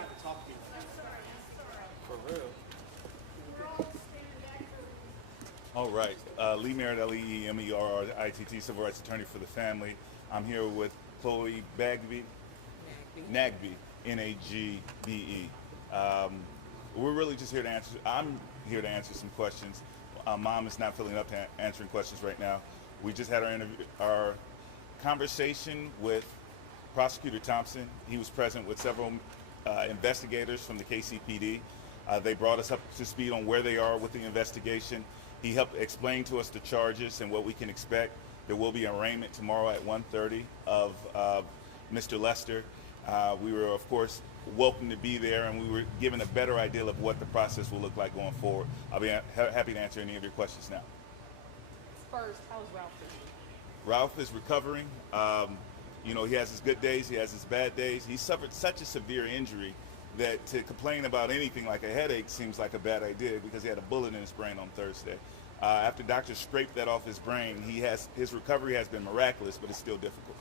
gonna have to talk to me. For real. All right. Lee Merritt, Leemerritt, civil rights attorney for the family. I'm here with Chloe Bagby, Nagbe, Nagbe. We're really just here to answer. I'm here to answer some questions. Mom is not feeling up to answering questions right now. We just had our conversation with Prosecutor Thompson. He was present with several investigators from the KCPD. They brought us up to speed on where they are with the investigation. He helped explain to us the charges and what we can expect. There will be an arraignment tomorrow at 1:30 of Mr. Lester. We were, of course, welcome to be there, and we were given a better idea of what the process will look like going forward. I'll be happy to answer any of your questions now. First, how's Ralph doing? Ralph is recovering. You know, he has his good days, he has his bad days. He suffered such a severe injury that to complain about anything like a headache seems like a bad idea because he had a bullet in his brain on Thursday. After doctors scraped that off his brain, his recovery has been miraculous, but it's still difficult.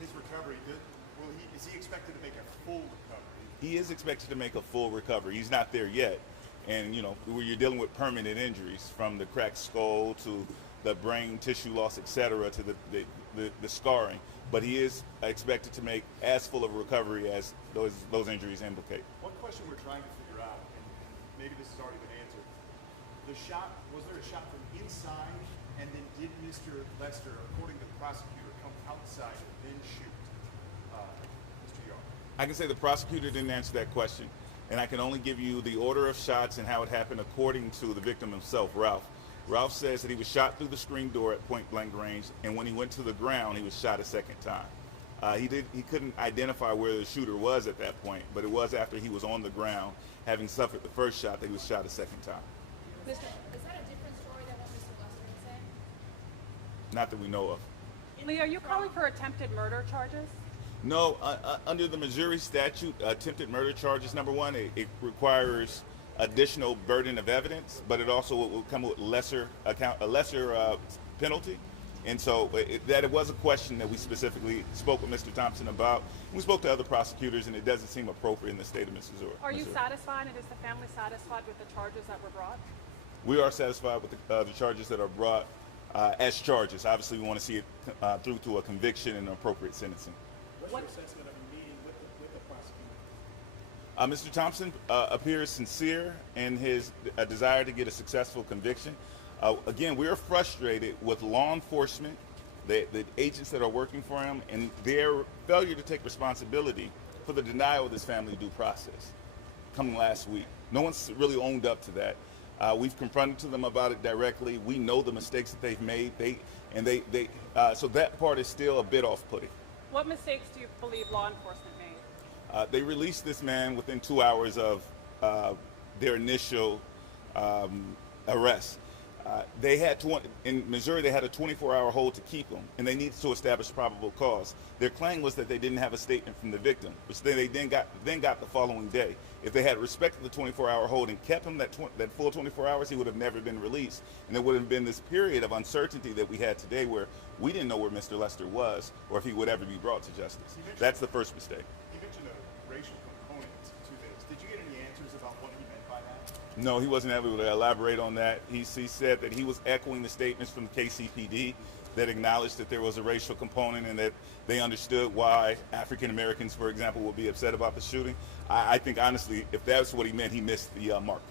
His recovery, is he expected to make a full recovery? He is expected to make a full recovery. He's not there yet. And, you know, you're dealing with permanent injuries from the cracked skull to the brain tissue loss, etc., to the scarring. But he is expected to make as full of a recovery as those injuries implicate. One question we're trying to figure out, and maybe this has already been answered, was there a shot from inside, and then did Mr. Lester, according to the prosecutor, come outside and then shoot Mr. Yarl? I can say the prosecutor didn't answer that question, and I can only give you the order of shots and how it happened according to the victim himself, Ralph. Ralph says that he was shot through the screen door at point blank range, and when he went to the ground, he was shot a second time. He couldn't identify where the shooter was at that point, but it was after he was on the ground, having suffered the first shot, that he was shot a second time. Is that a different story than what Mr. Lester had said? Not that we know of. Lee, are you calling for attempted murder charges? No, under the Missouri statute, attempted murder charges, number one, it requires additional burden of evidence, but it also will come with a lesser penalty. And so it was a question that we specifically spoke with Mr. Thompson about. We spoke to other prosecutors, and it doesn't seem appropriate in the state of Missouri. Are you satisfied, and is the family satisfied with the charges that were brought? We are satisfied with the charges that are brought as charges. Obviously, we want to see it through to a conviction and appropriate sentencing. What's your assessment of a meeting with the prosecutor? Mr. Thompson appears sincere in his desire to get a successful conviction. Again, we are frustrated with law enforcement, the agents that are working for him, and their failure to take responsibility for the denial of this family due process coming last week. No one's really owned up to that. We've confronted to them about it directly. We know the mistakes that they've made. So that part is still a bit off-putting. What mistakes do you believe law enforcement made? They released this man within 2 hours of their initial arrest. In Missouri, they had a 24-hour hold to keep him, and they needed to establish probable cause. Their claim was that they didn't have a statement from the victim, which they then got the following day. If they had respected the 24-hour hold and kept him that full 24 hours, he would have never been released. And there would have been this period of uncertainty that we had today where we didn't know where Mr. Lester was or if he would ever be brought to justice. That's the first mistake. You mentioned a racial component to this. Did you get any answers about what he meant by that? No, he wasn't able to elaborate on that. He said that he was echoing the statements from the KCPD that acknowledged that there was a racial component and that they understood why African Americans, for example, would be upset about the shooting. I think, honestly, if that's what he meant, he missed the mark.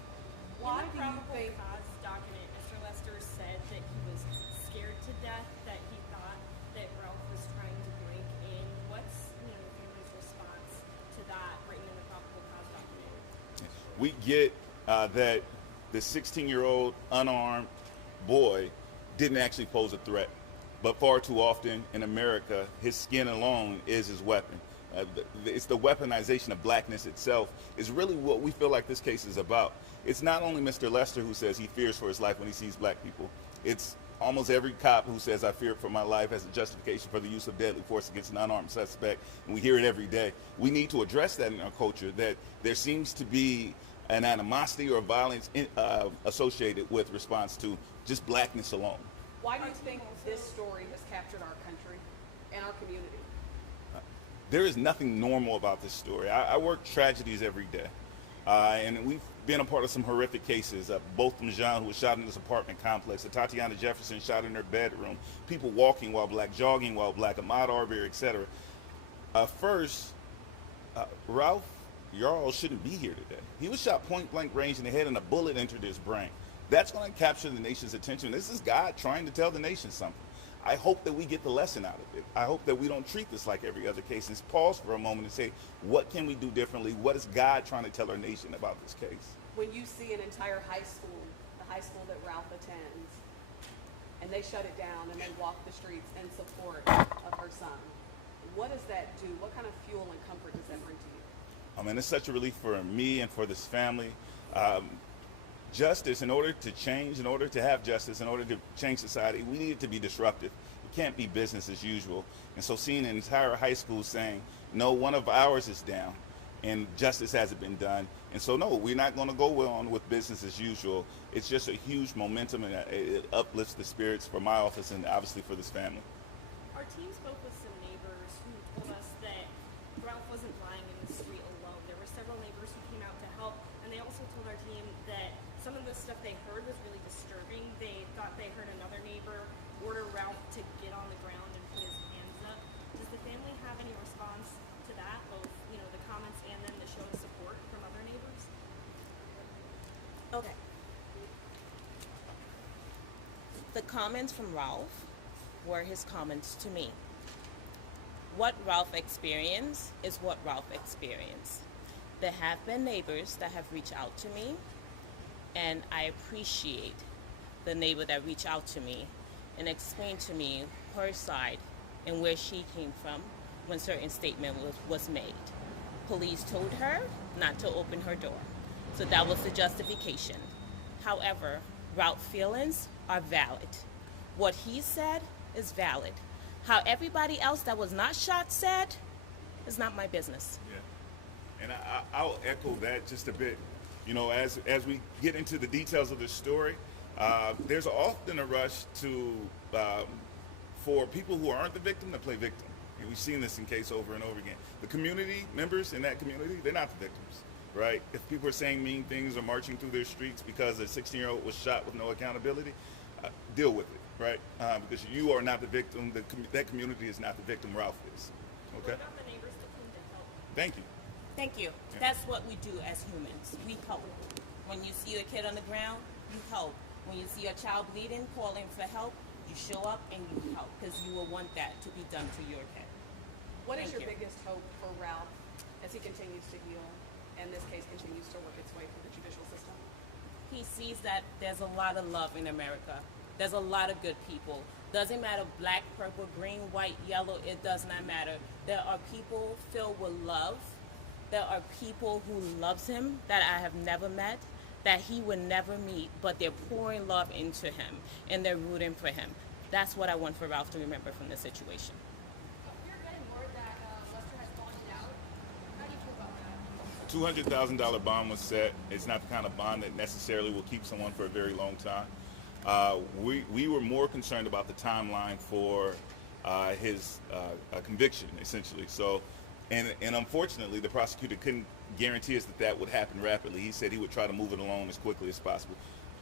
Why do you think cause document Mr. Lester said that he was scared to death, that he thought that Ralph was trying to break in? What's the family's response to that written in the probable cause document? We get that the 16-year-old unarmed boy didn't actually pose a threat. But far too often in America, his skin alone is his weapon. It's the weaponization of blackness itself is really what we feel like this case is about. It's not only Mr. Lester who says he fears for his life when he sees black people. It's almost every cop who says I fear for my life as a justification for the use of deadly force against an unarmed suspect. And we hear it every day. We need to address that in our culture, that there seems to be an animosity or violence associated with response to just blackness alone. Why do you think this story has captured our country and our community? there is nothing normal about this story. I work tragedies every day, and we've been a part of some horrific cases. Both Majan, who was shot in this apartment complex, Tatiana Jefferson shot in her bedroom, people walking while black, jogging while black, Ahmaud Arbery, etc. First, Ralph Yarl shouldn't be here today. He was shot point blank range in the head and a bullet entered his brain. That's going to capture the nation's attention. This is God trying to tell the nation something. I hope that we get the lesson out of it. I hope that we don't treat this like every other case and pause for a moment and say, what can we do differently? What is God trying to tell our nation about this case? When you see an entire high school, the high school that Ralph attends, and they shut it down and they walk the streets in support of her son, what does that do? What kind of fuel and comfort does that bring to you? I mean, it's such a relief for me and for this family. Justice, in order to change, in order to have justice, in order to change society, we need it to be disruptive. It can't be business as usual. And so seeing an entire high school saying, no, one of ours is down and justice hasn't been done. And so, no, we're not going to go on with business as usual. It's just a huge momentum, and it uplifts the spirits for my office and obviously for this family. Our team spoke with some neighbors who told us that Ralph wasn't lying in the street alone. There were several neighbors who came out to help, and they also told our team that some of the stuff they heard was really disturbing. They thought they heard another neighbor order Ralph to get on the ground and put his hands up. Does the family have any response to that, both the comments and then the show of support from other neighbors? Okay. The comments from Ralph were his comments to me. What Ralph experienced is what Ralph experienced. There have been neighbors that have reached out to me, and I appreciate the neighbor that reached out to me and explained to me her side and where she came from when certain statement was made. Police told her not to open her door. So that was the justification. However, Ralph's feelings are valid. What he said is valid. How everybody else that was not shot said is not my business. Yeah. And I'll echo that just a bit. As we get into the details of this story, there's often a rush to for people who aren't the victim to play victim. And we've seen this in case over and over again. The community members in that community, they're not the victims, right? If people are saying mean things or marching through their streets because a 16-year-old was shot with no accountability, deal with it, right? Because you are not the victim. That community is not the victim. Ralph is. Okay. What about the neighbors that came to help? Thank you. Thank you. Yeah. That's what we do as humans. We help. When you see a kid on the ground, you help. When you see a child bleeding, calling for help, you show up and you help because you will want that to be done to your kid. What is Thank your you. biggest hope for Ralph as he continues to heal and this case continues to work its way through the judicial system? He sees that there's a lot of love in America. There's a lot of good people. Doesn't matter black, purple, green, white, yellow, it does not matter. There are people filled with love. There are people who loves him that I have never met, that he would never meet, but they're pouring love into him and they're rooting for him. That's what I want for Ralph to remember from this situation. We're getting word that Lester has bonded out. How do you feel about that? $200,000 bond was set. It's not the kind of bond that necessarily will keep someone for a very long time. We were more concerned about the timeline for his conviction, essentially. So, and unfortunately, the prosecutor couldn't guarantee us that would happen rapidly. He said he would try to move it along as quickly as possible.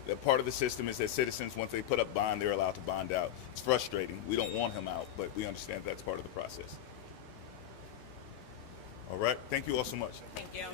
The part of the system is that citizens, once they put up bond, they're allowed to bond out. It's frustrating. We don't want him out, but we understand that's part of the process. All right. Thank you all so much. Thank you.